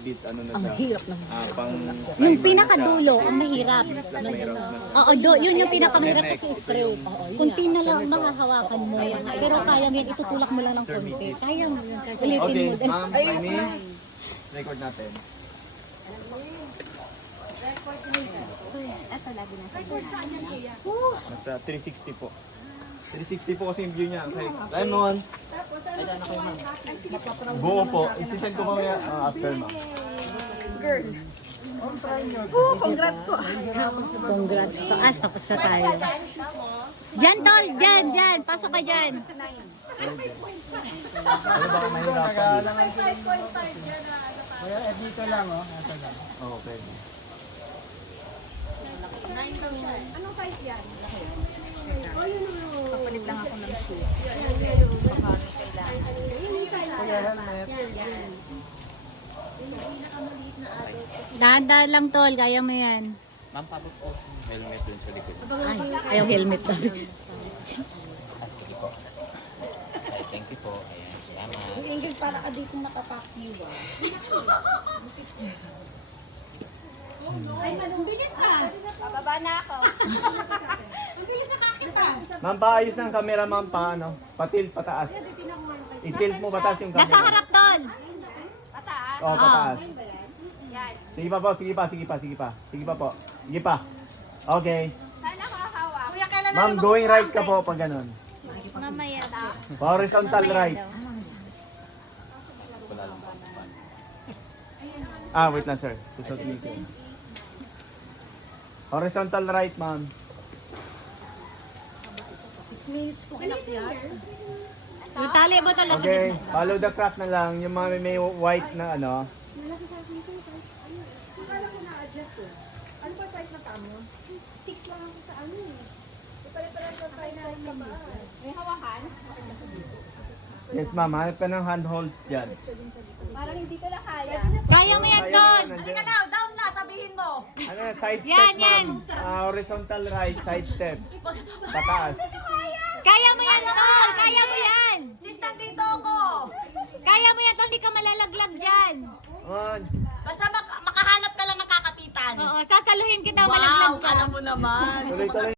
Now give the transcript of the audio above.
bit ano na Ang siya. hirap ng Pang yung pinakadulo, ang mahirap. mahirap na. Oo, yun yung pinakamahirap kasi Next, ito straight. yung Kunti na lang mahahawakan mo. Pero kaya mo yan, itutulak mo lang ng konti. Kaya mo yun. Ulitin Okay, mo din. ma'am, Amy, record natin. Ito lagi na Nasa 360 po. 360 po kasi yung view niya. Okay. Lemon. Buo po. Isisend ko mamaya after, ma'am. Congrats to us. Tapos na tayo. Diyan, tol. Diyan. Pasok ka dyan. Ano ba mahirapan? Dito lang, oh. Ito lang. Okay. Anong size yan? Papalit lang ako ng shoes. Dahan-dahan lang, tol. Kaya mo yan. Ma'am, pabot po. Helmet dun sa likod. Ay, ayaw helmet tol. Sige po. Ay, thank you po. Ayan, salamat. Yung Ingrid, para ka dito nakapakiwa. Ay, manong bilis ah. Bababa na ako. Ang bilis na kakita. Ma'am, paayos ng camera, ma'am, pa ano? Patilt, pataas. I-tilt mo pataas yung camera. Nasa harap, tol. Pataas. Oo, pataas. Yan. Sige pa po, sige pa. Sige pa po. Sige pa. Okay. Saan ako hawak? Kuya, kailan Ma'am, going right ka po pag ganun. Mamaya po. Horizontal right. Wait lang, sir. Susot dito. Horizontal right, ma'am. 6 minutes ko kinakyat. Itali mo tol. Okay, follow the crack na lang. Yung mga may white na ano. Akala ko na-adjust eh. Ano ba size na tamo? 6 lang ako sa ano eh. Pala-pala sa size sa baas. May hawakan? Yes, ma'am. Hanap ka ng handholds dyan. Parang hindi ko na kaya. Kaya mo yan, tol. Nandiyan. Down na, sabihin mo. Ano, side step, Yan, ma'am. Horizontal right, side step. Pataas. Kaya mo yan, tol. Kaya mo yan. Sis, nandito ako. Kaya mo yan, tol. Hindi ka malalaglag dyan. On. Basta makahanap ka lang ng kakapitan. Oo, sasaluhin kita, malaglag ka. mo naman. Tuloy-tuloy.